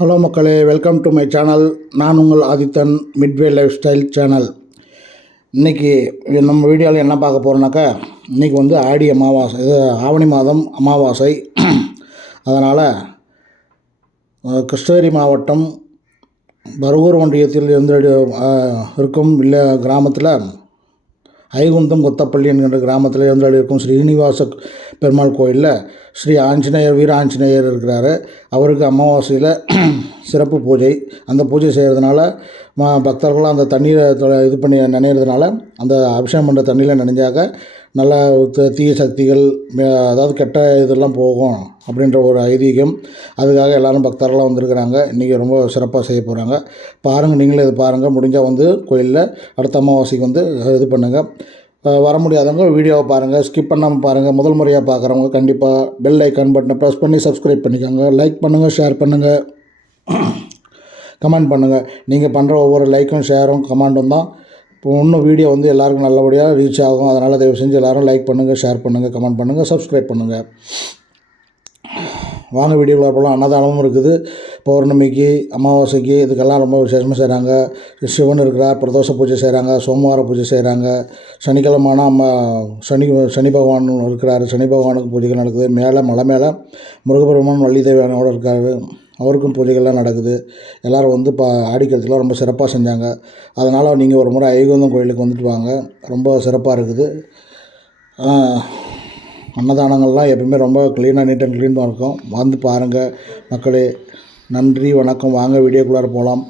Hello மக்களே welcome to my channel. நான் உங்கள் Adithan midway life style channel. இன்றைக்கி நம்ம வீடியோவில் என்ன பார்க்க போகிறோம்னாக்கா இன்றைக்கி வந்து ஆடி அமாவாசை இது ஆவணி மாதம் அமாவாசை. அதனால் கிருஷ்ணகிரி மாவட்டம் பருகூர் ஒன்றியத்தில் இருந்து இருக்கும் இல்லை கிராமத்தில் ஐகுந்தம் கொத்தப்பள்ளி என்கின்ற கிராமத்தில் எழுந்தருளி இருக்கும் ஸ்ரீனிவாச பெருமாள் கோயிலில் ஸ்ரீ ஆஞ்சநேயர் வீர ஆஞ்சநேயர் இருக்கிறாரு. அவருக்கு அமாவாசையில் சிறப்பு பூஜை. அந்த பூஜை செய்கிறதுனால ம பக்தர்கள்லாம் அந்த தண்ணீரை இது பண்ணி நினைகிறதுனால அந்த அபிஷேகம் பண்ணுற தண்ணியில் நனைஞ்சாக்க நல்ல தீய சக்திகள் அதாவது கெட்ட இதெல்லாம் போகும் அப்படின்ற ஒரு ஐதீகம். அதுக்காக எல்லாரும் பக்தர்கள்லாம் வந்திருக்கிறாங்க. இன்றைக்கி ரொம்ப சிறப்பாக செய்ய போகிறாங்க பாருங்கள் நீங்களே இது பாருங்கள் முடிஞ்சால் வந்து கோயிலில் அடுத்த அமாவாசைக்கு வந்து இது பண்ணுங்கள் வர முடியாதவங்க வீடியோவை பாருங்கள் ஸ்கிப் பண்ணாமல் பாருங்கள் முதல் முறையாக பார்க்குறவங்க கண்டிப்பாக பெல் ஐக்கான் பட்டனை ப்ரெஸ் பண்ணி சப்ஸ்கிரைப் பண்ணிக்கோங்க. லைக் பண்ணுங்கள் ஷேர் பண்ணுங்கள் கமெண்ட் பண்ணுங்கள் நீங்கள் பண்ணுற ஒவ்வொரு லைக்கும் ஷேரும் கமெண்டும் தான். இப்போ இன்னும் வீடியோ வந்து எல்லாருக்கும் நல்லபடியாக ரீச் ஆகும். அதனால் தயவு செஞ்சு எல்லோரும் லைக் பண்ணுங்கள் ஷேர் பண்ணுங்கள் கமெண்ட் பண்ணுங்கள் சப்ஸ்கிரைப் பண்ணுங்கள் வாங்க வீடியோவில் போகலாம் அன்னதானமும் இருக்குது. பௌர்ணமிக்கு அமாவாசைக்கு இதுக்கெல்லாம் ரொம்ப விசேஷமாக செய்கிறாங்க சிவன் இருக்கிறார் பிரதோஷ பூஜை செய்கிறாங்க சோமவார பூஜை செய்கிறாங்க சனிக்கிழமான அம்மா சனி சனி பகவான் இருக்கிறாரு. சனி பகவானுக்கு பூஜைகள் நடக்குது. மேலே மலை மேலே முருகபெருமான் வள்ளி தேவியானோடு இருக்காரு. அவருக்கும் பூஜைகள்லாம் நடக்குது. எல்லோரும் வந்து இப்போ ஆடிக்கிறதுலாம் ரொம்ப சிறப்பாக செஞ்சாங்க. அதனால் நீங்கள் ஒரு முறை ஐகுந்தம் கோயிலுக்கு வந்துட்டு வாங்க. ரொம்ப சிறப்பாக இருக்குது. அன்னதானங்கள்லாம் எப்பவுமே ரொம்ப க்ளீனாக நீட் அண்ட் க்ளீனாக இருக்கும். வந்து பாருங்கள் மக்களே. நன்றி வணக்கம். வாங்க வீடியோக்குள்ளார போகலாம்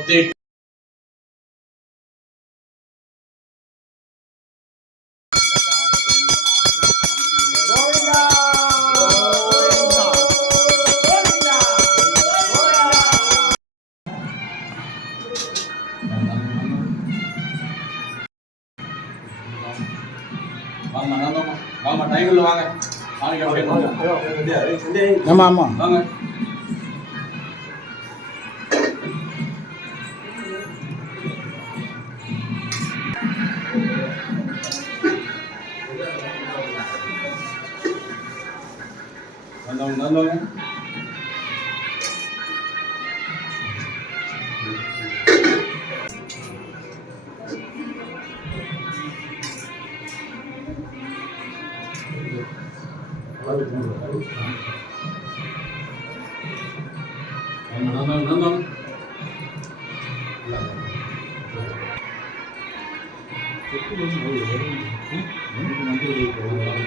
প্রত্যেক வாங்க வாங்க டைம் இல்லை வாங்க நாளைக்கு அப்படியே வாங்க ஆமாம் ஆமாம் வாங்க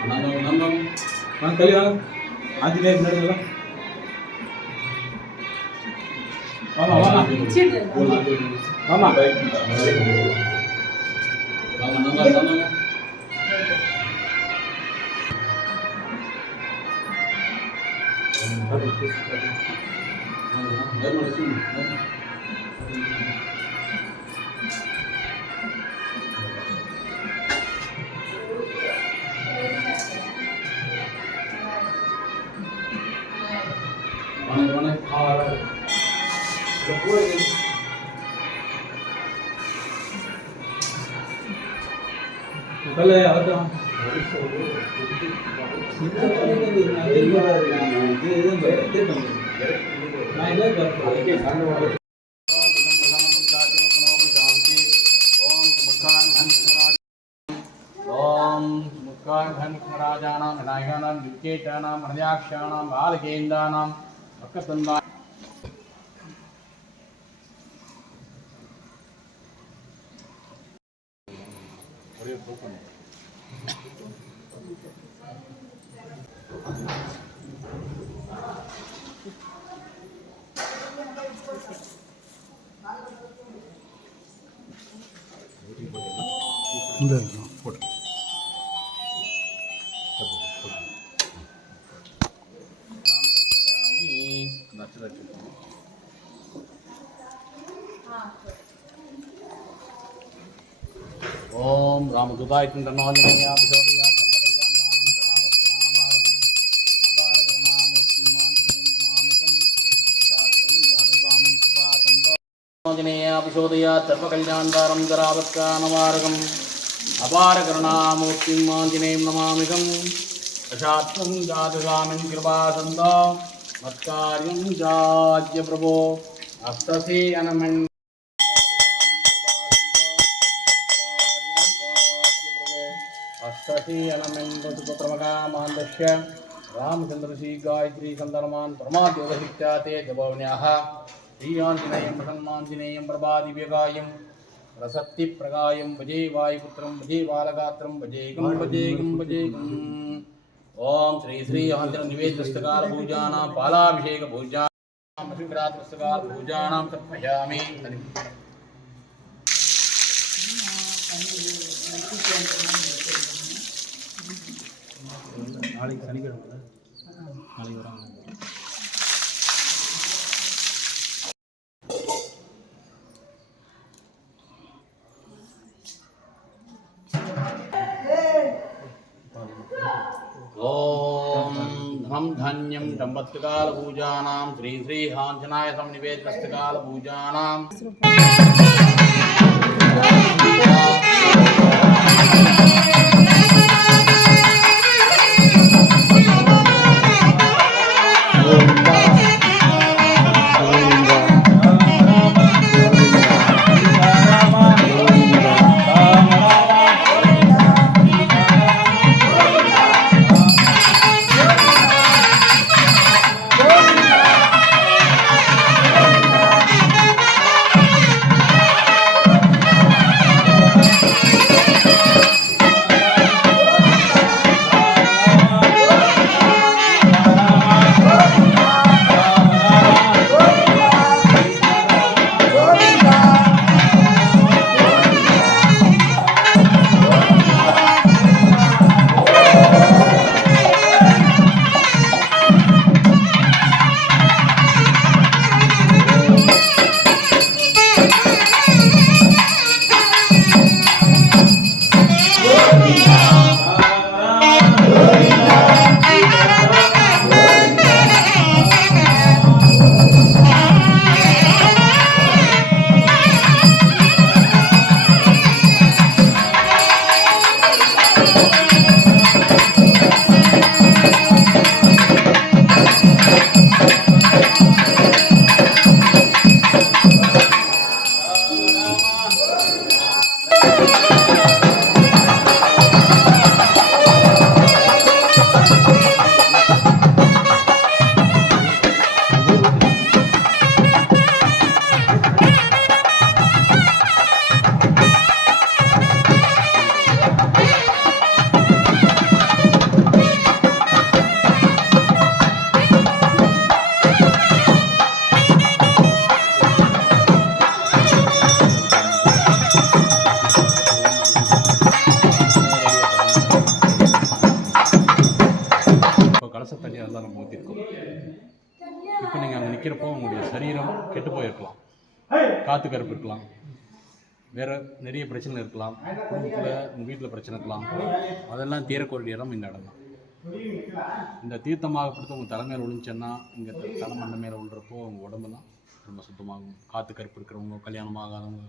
ನಾನು ನಮ್ಮ ನಾನು ಕೈಯ ಆಂಜನೇಯ ನಡೆದಲ್ಲ ಮಾಮ ಮಾಮ ಮಾಮ ಮಾಮ ನಮ್ಮ ನಮ್ಮ Thank you. வணக்கம் தள்ளு அவர்தான் நான் இல்லை ஓம் முக்கா ராஜானாம் விநாயகானாம் விக்கேட்டானாம் மனதாட்சானாம் பாலகேந்தானாம் இந்த ஜாதகாமம் கிருபாசந்தோ ஆஞ்சநேயா விசோதயா சர்வகல்யாணாரம் சராவத்யானமாரகம் அபார கருணாமூர்த்திம் ஆஞ்சநேயம் நமாமிகம் சாஸ்திரம் ஜாதகாமம் கிருபாசந்தோ மத்காரியம் ஜாஜ்ய பிரபோ அஸ்தசே அனமன் प्रकटीयनमेन्दुपक्रमकामान्दस्य रामचन्द्रश्रीगायत्रीसन्दर्मान् परमाद्योगशित्या ते जपवन्याः श्रीयाञ्जनेयं, प्रसन्नाञ्जनेयं, प्रभादिव्यगायं। रसत्तिप्रगायं भजे वायुपुत्रं भजे बालगात्रं भजे गं भजे गं भजे गम् श्री श्री आञ्जननिवेदस्तकारपूजानां पालाभिषेकपूजानां शिवरात्रस्तकारपूजानां पूजा நாளைக்கு சனிக்கிழமை நாளைக்கு வராங்க ॐ धं धन्यं दम्पत्कालपूजानां श्री श्री हाञ्जनाय संनिवेदनस्तकालपूजानां இப்போ நம்ம ஊற்றிருக்கோம் இப்போ நீங்கள் அங்கே நிற்கிறப்போ உங்களுடைய சரீரம் கெட்டு போயிருக்கலாம். காற்று கருப்பு இருக்கலாம். வேறு நிறைய பிரச்சனை இருக்கலாம். குடும்பத்தில் உங்கள் வீட்டில் பிரச்சனை இருக்கலாம். அதெல்லாம் தீரக்கூடிய இடம் இந்த இடம் தான். இந்த தீர்த்தமாகப்படுத்த உங்கள் தலைமையில் விழுந்துச்சுன்னா இங்கே தலைமண்டை மேலே விழுறப்போ உங்கள் உடம்பெல்லாம் ரொம்ப சுத்தமாகும். காற்று கருப்பு இருக்கிறவங்க கல்யாணம் ஆகாதவங்க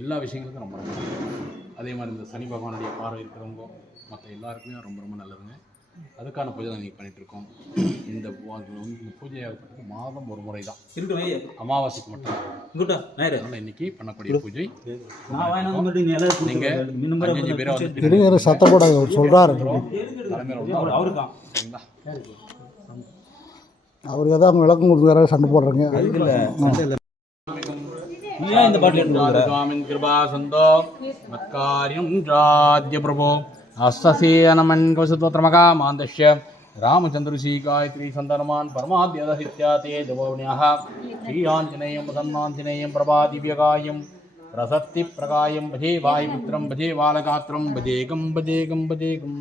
எல்லா விஷயங்களுக்கும் ரொம்ப ரொம்ப நல்லது. அதே மாதிரி இந்த சனி பகவானுடைய பார்வை இருக்கிறவங்க மற்ற எல்லாருக்குமே ரொம்ப ரொம்ப நல்லதுங்க. அதுக்கான பூஜை தான் இன்றைக்கி பண்ணிகிட்ருக்கோம் இந்த இந்த பூஜையாகப்பட்டது மாதம் ஒரு முறை தான். அமாவாசைக்கு மட்டும். இன்னைக்கு பண்ணக்கூடிய பூஜை. நீங்கள் அஞ்சு பேரை அவருக்கு? விளக்கம் கொடுக்குறாரு சண்டை போடுறேங்க. இந்த பாட்டு சுவாமி கிருபா சந்தோ மத்காரியம் ராஜ்ய பிரபோ. प्रभो हस्तसेनमन् कवसतोत्रमका मान्दश्य रामचन्द्रशी गायत्री सन्तनमान् परमाद्यदहित्या ते दवौण्याः श्रीयाञ्जनेयं प्रसन्नाञ्जनेयं प्रभादिव्यकायं प्रसक्तिप्रकायं भजे वायुपुत्रं भजे बालगात्रं भजेकं भजेकं भजेकम्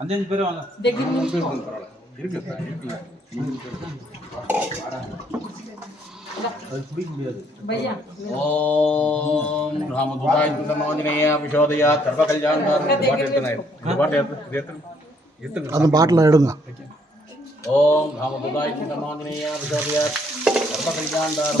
அஞ்சஞ்சு பேர் வாங்க. ஓம் ராமதுராய் சுந்தரனோஜனேய விஷோதயா சர்வ கல்யாணம் அந்த பாட்டில் எடுங்க ஓம் ராமதுராய் சுந்தரனோஜனேய விஷோதயா சர்வ கல்யாணம்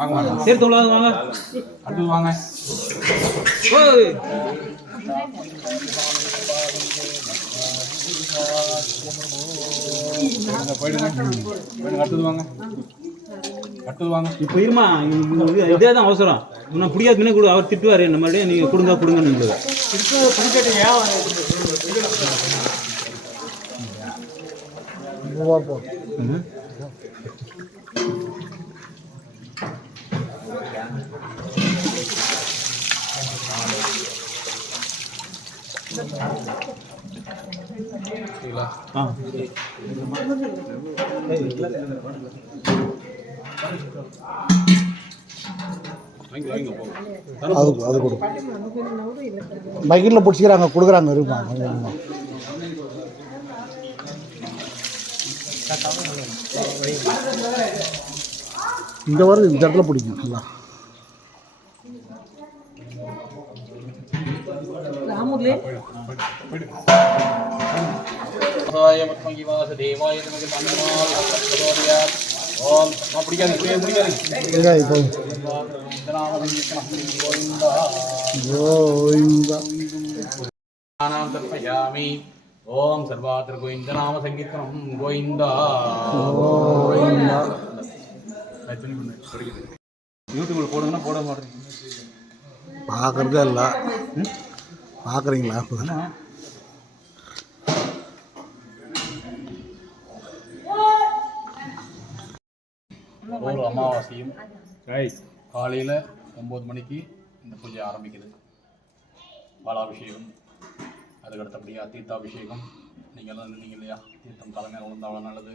வாங்க வாங்க. சேர்த்து உலகம் வாங்க அடுத்து வாங்க. ஓய். அடுத்தது வாங்க. அடுத்தது வாங்க. இப்போ இருமா இது- தான் அவசரம். இன்னும் பிடிக்காத பின்னே கொடு அவர் திட்டுவார் என்ன மறுபடியும் நீங்கள் கொடுங்க கொடுங்கன்னு சரிங்களா போங்க அது அது கொடு. பக்கெட்டில் பிடிச்சிக்கிறாங்க கொடுக்குறாங்க இருப்பா இந்த வருது இந்த இடத்துல பிடிக்கும் நல்லா. தேவாய மத்மகி வாசுதேவாய நமக்கு மன்னமால் சரோதயா ஓம். நான் பிடிக்காது பேர் பிடிக்காது. கோவிந்தா ஞானம் தர்ப்பயாமி ஓம். சர்வாத்திர கோவிந்த நாம சங்கீர்த்தனம். கோவிந்தா. யூடியூப்ல போடுங்கன்னா போட மாட்டேங்க பார்க்குறதே இல்லை. பார்க்குறீங்களா அமாவாசையும் காலையில் ஒம்பது மணிக்கு இந்த பூஜை ஆரம்பிக்குது. பாலாபிஷேகம் அதுக்கு அடுத்தபடியாக தீர்த்தாபிஷேகம். நீங்கள் எல்லாம் நின்னீங்க இல்லையா? தீர்த்தம் தலைமையில் அவ்வளோ நல்லது.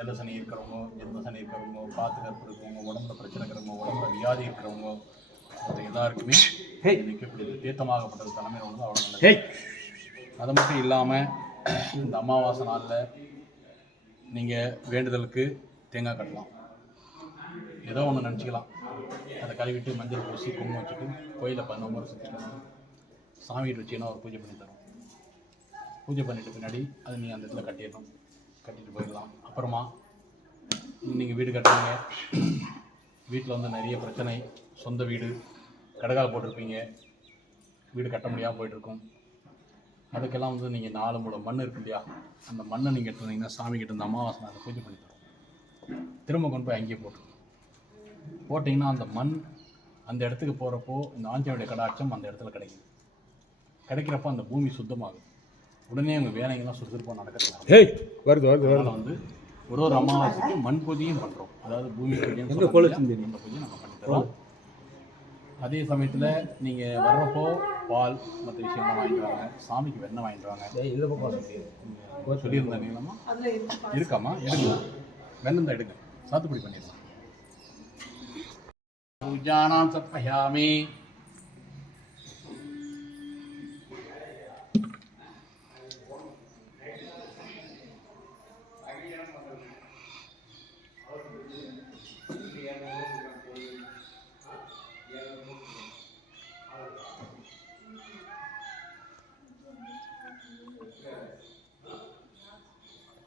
ஏழு சனி இருக்கிறவங்க எந்த சனி இருக்கிறவங்க பாத்து கருப்பு இருக்கிறவங்க உடம்புல பிரச்சனை இருக்கிறவங்க உடம்புல வியாதி இருக்கிறவங்க அது எல்லாருக்குமே இப்படி தீர்த்தமாகப்பட்டது தலைமையில் விழுந்தா அவ்வளோ நல்லது. அது மட்டும் இல்லாமல் இந்த அமாவாசை நாளில் நீங்கள் வேண்டுதலுக்கு தேங்காய் கட்டலாம். ஏதோ ஒன்று நினச்சிக்கலாம். அதை கழுவிட்டு மஞ்சள் பூசி குங்குமம் வச்சுட்டு கோயிலை பண்ண ஒரு சுற்றிட்டு சாமிகிட்ட வச்சீங்கன்னா ஒரு பூஜை பண்ணி தரும். பூஜை பண்ணிட்டு பின்னாடி அதை நீ அந்த இடத்துல கட்டிடணும். கட்டிட்டு போயிடலாம். அப்புறமா நீங்கள் வீடு கட்டுறீங்க வீட்டில் வந்து நிறைய பிரச்சனை. சொந்த வீடு கடகால் போட்டிருப்பீங்க. வீடு கட்ட முடியாமல் போயிட்டுருக்கும். அதுக்கெல்லாம் வந்து நீங்கள் நாலு மூலம் மண் இருக்கு இல்லையா? அந்த மண்ணை நீங்கள் எடுத்துருந்தீங்கன்னா சாமி கிட்ட இந்த அமாவாசை அதை பூஜை பண்ணி தரும். திரும்ப கொண்டு போய் அங்கேயே போட்டுரும் போட்டிங்கன்னா அந்த மண் அந்த இடத்துக்கு போகிறப்போ இந்த ஆஞ்சனுடைய கடாட்சம் அந்த இடத்துல கிடைக்கும் கிடைக்கிறப்போ அந்த பூமி சுத்தமாகும் உடனே உங்கள் வேலைங்கெல்லாம் சுறுசுறுப்பாக நடக்கிறது ஹேய் வருது வருது அதனால் வந்து ஒரு ஒரு அமாவாசைக்கு மண் பூஜையும் பண்ணுறோம் அதாவது பூமி பூஜையும்? இந்த பூஜை நம்ம அதே சமயத்தில் நீங்கள் வர்றப்போ பால் மற்ற விஷயம்லாம் வாங்கிட்டு வாங்க. சாமிக்கு வெண்ணெய் வாங்கிட்டு வாங்க. இந்த பக்கம் சொல்லியிருந்தாங்களா இருக்காம்மா எடுங்க. வெண்ணெய் தான் எடுங்க. சாத்துக்குடி பண்ணிடலாம். பூஜானாம் சத்மயாமி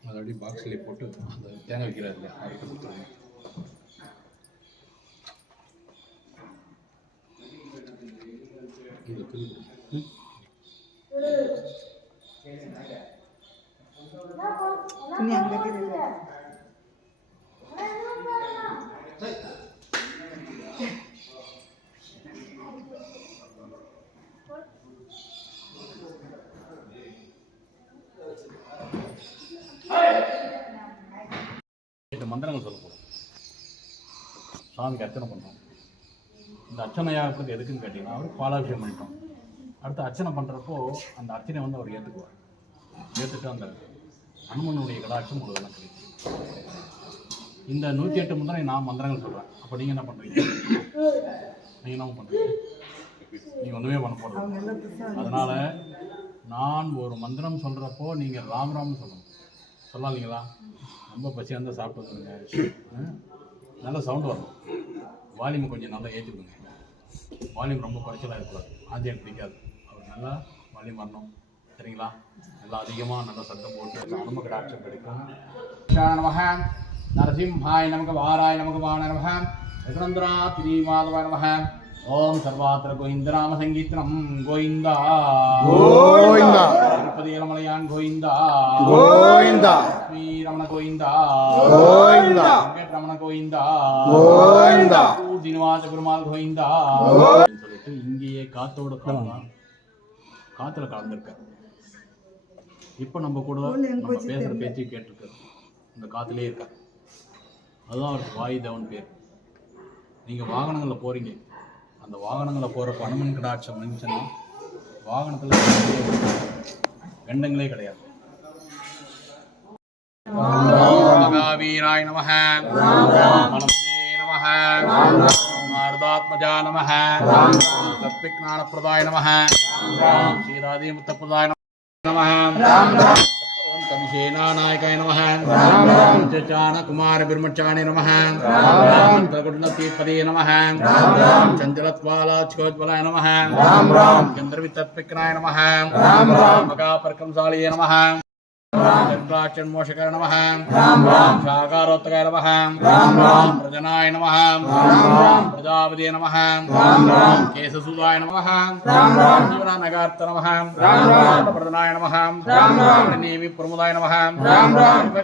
அதை அப்படியே பாக்ஸ்லேயே போட்டு அந்த தேங்காய் வைக்கிறாரு இல்லையா அவர்கிட்ட கொடுத்துருங்க இது திருப்பி ம் எட்டு மந்திரங்கள் சொல்ல போகிறோம் சாமிக்கு அர்ச்சனை பண்ணுறோம் இந்த அர்ச்சனையாகிறதுக்கு எதுக்குன்னு கேட்டிங்கன்னா அவர் பாலாபிஷேகம் பண்ணிட்டோம். அடுத்து அர்ச்சனை பண்ணுறப்போ அந்த அர்ச்சனை வந்து அவர் ஏற்றுக்குவார் ஏற்றுட்டு அந்த அனுமனுடைய கடாட்சம் ஒரு கிடைக்கும் இந்த நூற்றி எட்டு மந்திரம் நான் மந்திரங்கள் சொல்கிறேன் அப்போ நீங்கள் என்ன பண்ணுறீங்க நீங்கள் என்ன பண்ணுறீங்க நீங்கள் ஒன்றுமே பண்ண போகிறது அதனால் நான் ஒரு மந்திரம் சொல்கிறப்போ நீங்கள் ராம் ராம் சொல்லணும். சொல்லாதீங்களா? ரொம்ப பசியாக இருந்தால் சாப்பிட்டு வந்துருங்க. நல்லா சவுண்டு வரணும் வால்யூம் கொஞ்சம் நல்லா ஏற்றி வால்யூம் ரொம்ப குறைச்சலாக இருக்கக்கூடாது ஆதி எனக்கு பிடிக்காது. அவர் நல்லா வால்யூம் வரணும். சரிங்களா? நல்லா அதிகமாக நல்லா சத்தம் போட்டு அனும கடாட்சம் கிடைக்கும் நமக. நரசிம்ஹாய நமக வாராய நமக வாண நமக. யகுநந்திரா திரீமாதவாய நமக. ஓம் சர்வாத்திர கோவிந்தராம சங்கீர்த்தனம் கோவிந்தா. கோவிந்தா. திருப்பதி இளமலையான் கோவிந்தா. கோவிந்தா. ஸ்ரீ ரமண கோவிந்தா. கோவிந்தா. வெங்கட்ரமண கோவிந்தா. கோவிந்தா. சீனிவாச பெருமாள் கோவிந்தா சொல்லிட்டு இங்கேயே காத்தோட கலந்தா காத்துல கலந்துருக்க இப்போ நம்ம கூட நம்ம பேசுற பேச்சு கேட்டிருக்காரு. இந்த காத்துலயே இருக்க அதுதான் அவருக்கு வாயு தேவன் பேர். நீங்க வாகனங்கள்ல போறீங்க. அந்த வாகனங்கள்ல போறப்ப அனுமன் கடாட்சம் இருந்துச்சுன்னா வாகனத்துல கண்டங்களே கிடையாது. மகாவீராய நமः மனசே நமः மாருதாத்மஜா நமः தத்விக்ஞானப்பிரதாய நமः ஸ்ரீராதீமுத்தப்பிரதாய நமः ஓம் கவிசேனாநாயகாய நமः குமாரபிர்மச்சாணி நமः தகுணதீபதே நமः சந்திரத்வாலாச்சிகோத்வலாய நமः கந்தர்வித்தத்விக்னாய நமः மகாபர்க்கம்சாலியே நமः चन्द्राचन्मोषकाय नमः शाकारोत्तकाय नमः प्रजनाय नमः प्रजापते नमः केशसूदाय नमः जीवनानगार्थ नमः प्रदनाय नमः नेमि प्रमुदाय नमः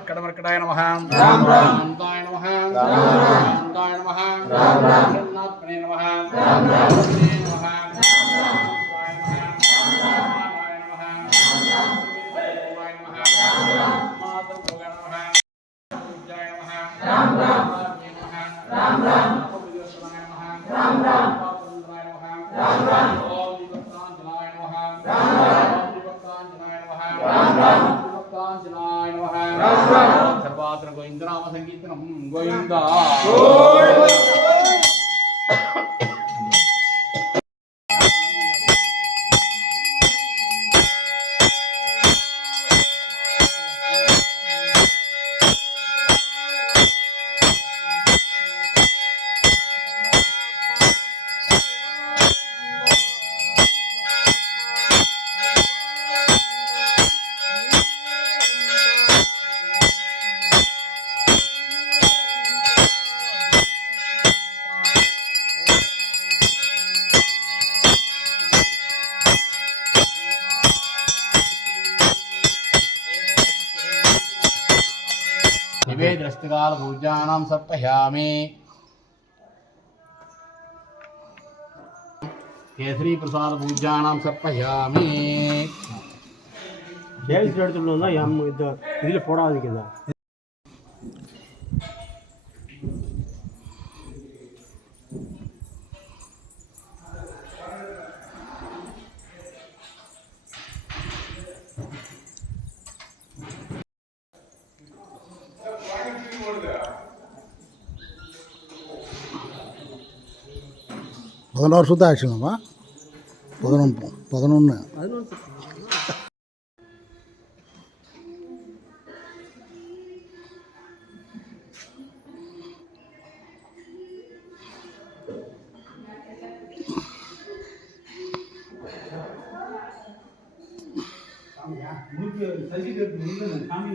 कडमर्कटाय नमः शान्ताय नमः शान्ताय नमः जगन्नाथपणे नमः कालभुजानां सर्पयामि ಕೇಸರಿಪ್ರಸಾದಭೂಜಾಂ ಸರ್ಪಯಾಮಿ ಕೇಳಿಸಿ ಹೇಳ್ತಿಲ್ಲ ಇದರಲ್ಲಿ ಪೋಡಾದಿಕ್ಕಿಲ್ಲ பதினோரு சுத்தம் ஆச்சுங்கம்மா பதினொன்று பதினொன்று சாமி